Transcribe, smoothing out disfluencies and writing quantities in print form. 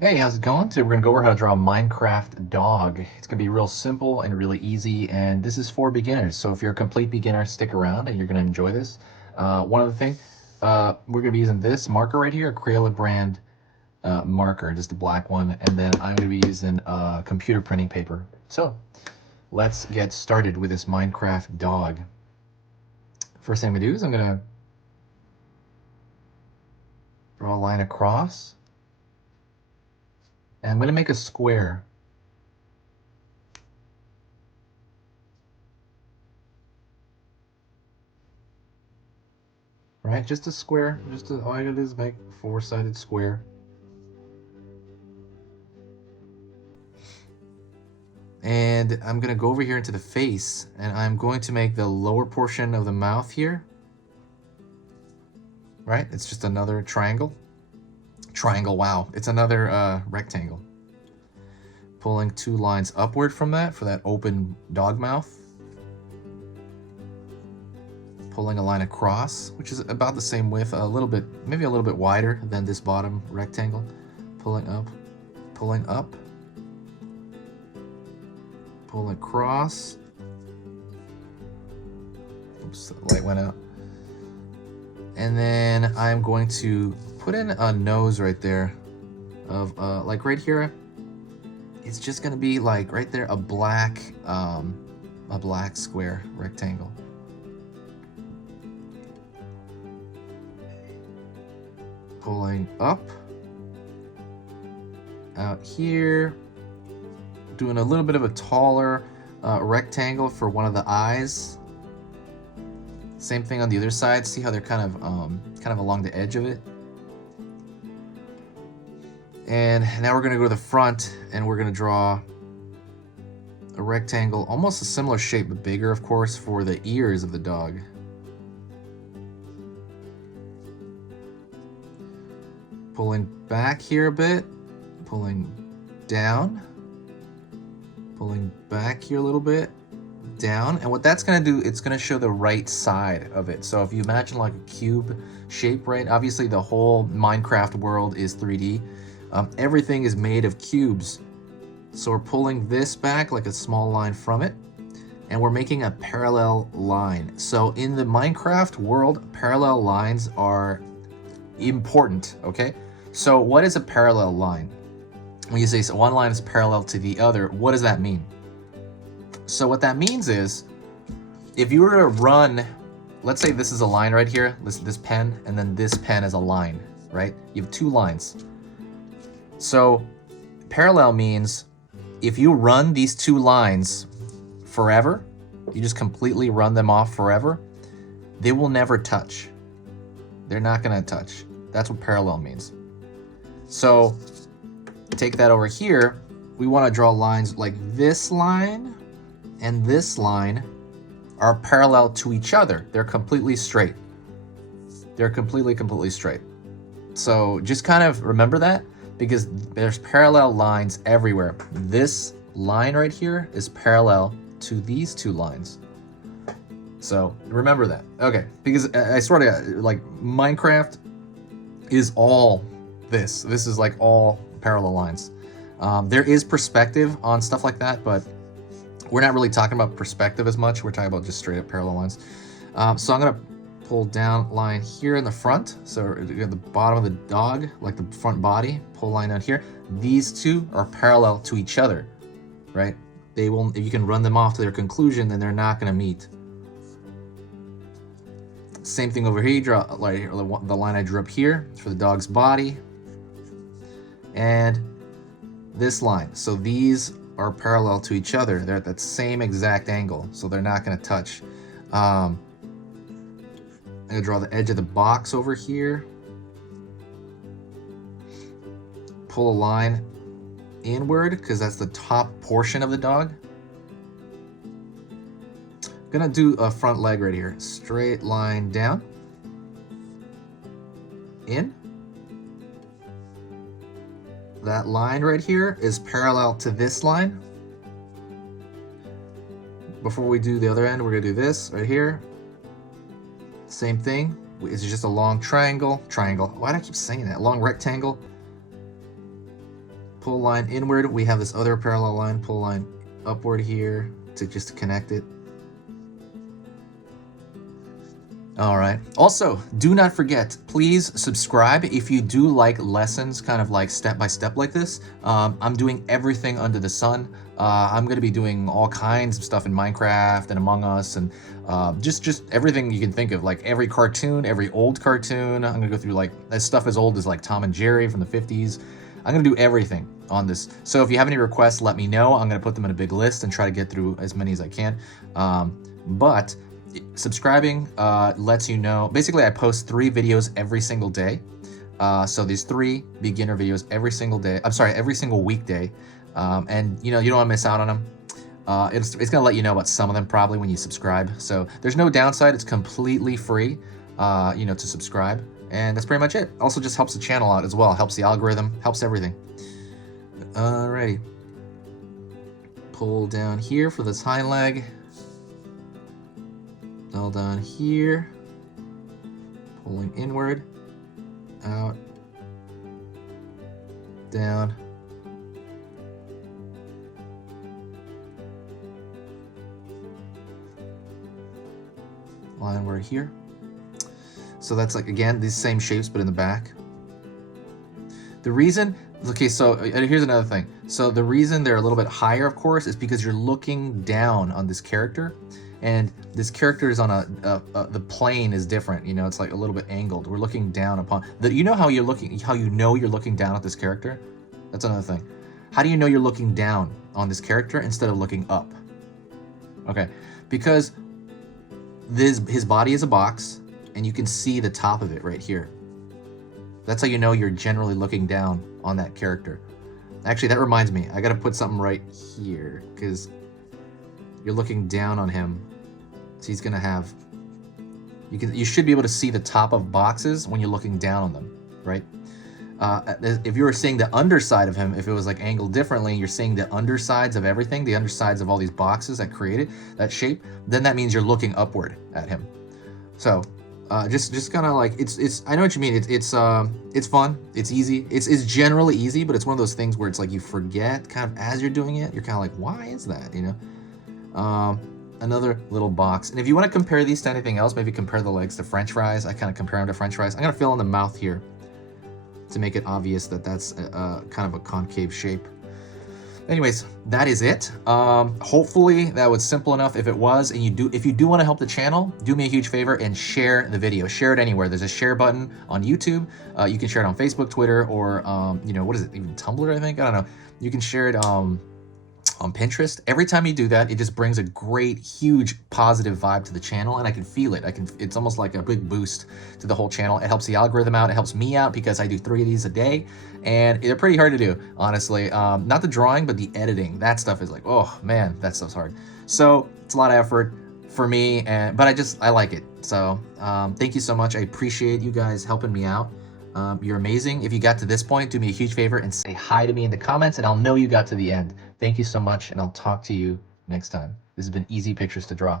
Hey, how's it going? Today we're going to go over how to draw a Minecraft dog. It's going to be real simple and really easy, and this is for beginners. So if you're a complete beginner, stick around and you're going to enjoy this. One other thing, we're going to be using this marker right here, a Crayola brand marker, just a black one, and then I'm going to be using computer printing paper. So let's get started with this Minecraft dog. First thing I'm going to do is I'm going to draw a line across, and I'm going to make a square. Right, just a square. All I gotta do is make a four-sided square. And I'm gonna go over here into the face, and I'm going to make the lower portion of the mouth here. Right, it's just another triangle. Triangle, wow, it's another rectangle. Pulling two lines upward from that for that open dog mouth. Pulling a line across, which is about the same width, a little bit, maybe a little bit wider than this bottom rectangle. Pulling up, pulling up, pull across. Oops, the light went out. And then I'm going to put in a nose right there of like right here. It's just gonna be like right there, a black square rectangle. Pulling up, out here, doing a little bit of a taller rectangle for one of the eyes. Same thing on the other side. See how they're kind of along the edge of it. And now we're gonna go to the front, and we're gonna draw a rectangle, almost a similar shape but bigger, of course, for the ears of the dog. Pulling back here a bit, pulling down, pulling back here a little bit, down. And what that's going to do, it's going to show the right side of it. So if you imagine like a cube shape, right? Obviously the whole Minecraft world is 3D. Everything is made of cubes. So we're pulling this back like a small line from it, and we're making a parallel line. So in the Minecraft world, parallel lines are important, okay? So what is a parallel line? When you say so one line is parallel to the other, what does that mean? So what that means is, if you were to run, let's say this is a line right here, this pen, and then this pen is a line, right? You have two lines. So parallel means if you run these two lines forever, you just completely run them off forever, they will never touch. They're not gonna touch. That's what parallel means. So take that over here. We want to draw lines like this line and this line are parallel to each other. They're completely straight. They're completely straight. So just kind of remember that, because there's parallel lines everywhere. This line right here is parallel to these two lines. So remember that. Okay, because I sort of like Minecraft is all this. This is like all parallel lines. There is perspective on stuff like that, but we're not really talking about perspective as much. We're talking about just straight up parallel lines. So I'm gonna pull down line here in the front. So at the bottom of the dog, like the front body, pull line out here. These two are parallel to each other, right? They will, if you can run them off to their conclusion, then they're not gonna meet. Same thing over here, you draw like the line I drew up here for the dog's body. And this line. So these are parallel to each other. They're at that same exact angle, so they're not gonna touch. I'm gonna draw the edge of the box over here. Pull a line inward, because that's the top portion of the dog. Gonna do a front leg right here. Straight line down, in. That line right here is parallel to this line. Before we do the other end, we're gonna do this right here. Same thing. It's just a long triangle. Why do I keep saying that? Long rectangle. pull line inward. We have this other parallel line, pull line upward here to just connect it. All right. Also, do not forget, please subscribe if you do like lessons, kind of like step by step like this. I'm doing everything under the sun. I'm going to be doing all kinds of stuff in Minecraft and Among Us and just everything you can think of, like every cartoon, every old cartoon. I'm going to go through like stuff as old as like Tom and Jerry from the 50s. I'm going to do everything on this. So if you have any requests, let me know. I'm going to put them in a big list and try to get through as many as I can. But subscribing lets you know. Basically, I post 3 videos every single day. So these 3 beginner videos every single day. I'm sorry, every single weekday. And you know, you don't want to miss out on them. It's going to let you know about some of them probably when you subscribe. So there's no downside. It's completely free, you know, to subscribe. And that's pretty much it. Also just helps the channel out as well. Helps the algorithm, helps everything. Alrighty. Pull down here for this hind leg. All down here. Pulling inward. Out. Down. Lineward here. So that's like, again, these same shapes, but in the back. The reason, okay, so here's another thing. So the reason they're a little bit higher, of course, is because you're looking down on this character. And this character is on the plane is different, you know, it's like a little bit angled. We're looking down upon, you know how you're looking, how you know you're looking down at this character? That's another thing. How do you know you're looking down on this character instead of looking up? Okay, because his body is a box, and you can see the top of it right here. That's how you know you're generally looking down on that character. Actually, that reminds me, I gotta put something right here, because you're looking down on him. So he's gonna have, you should be able to see the top of boxes when you're looking down on them, right? If you were seeing the underside of him, if it was like angled differently, you're seeing the undersides of everything, the undersides of all these boxes that created that shape, then that means you're looking upward at him. So just kind of like, I know what you mean. It's fun, it's easy, it's generally easy, but it's one of those things where it's like you forget kind of as you're doing it. You're kind of like, why is that, you know? Another little box. And if you want to compare these to anything else, maybe compare the legs to French fries. I kind of compare them to French fries. I'm gonna fill in the mouth here to make it obvious that that's kind of a concave shape. Anyways, that is it. Hopefully that was simple enough. If it was, and if you do want to help the channel, do me a huge favor and share the video. Share it anywhere. There's a share button on YouTube. You can share it on Facebook, Twitter, or you know, what is it? Even Tumblr, I think. I don't know. You can share it on Pinterest. Every time you do that, it just brings a great, huge, positive vibe to the channel, and I can feel it. It's almost like a big boost to the whole channel. It helps the algorithm out. It helps me out because I do 3 of these a day, and they're pretty hard to do, honestly. Not the drawing, but the editing. That stuff is like, oh man, that stuff's hard. So it's a lot of effort for me, but I like it. So thank you so much. I appreciate you guys helping me out. You're amazing. If you got to this point, do me a huge favor and say hi to me in the comments, and I'll know you got to the end. Thank you so much, and I'll talk to you next time. This has been Easy Pictures to Draw.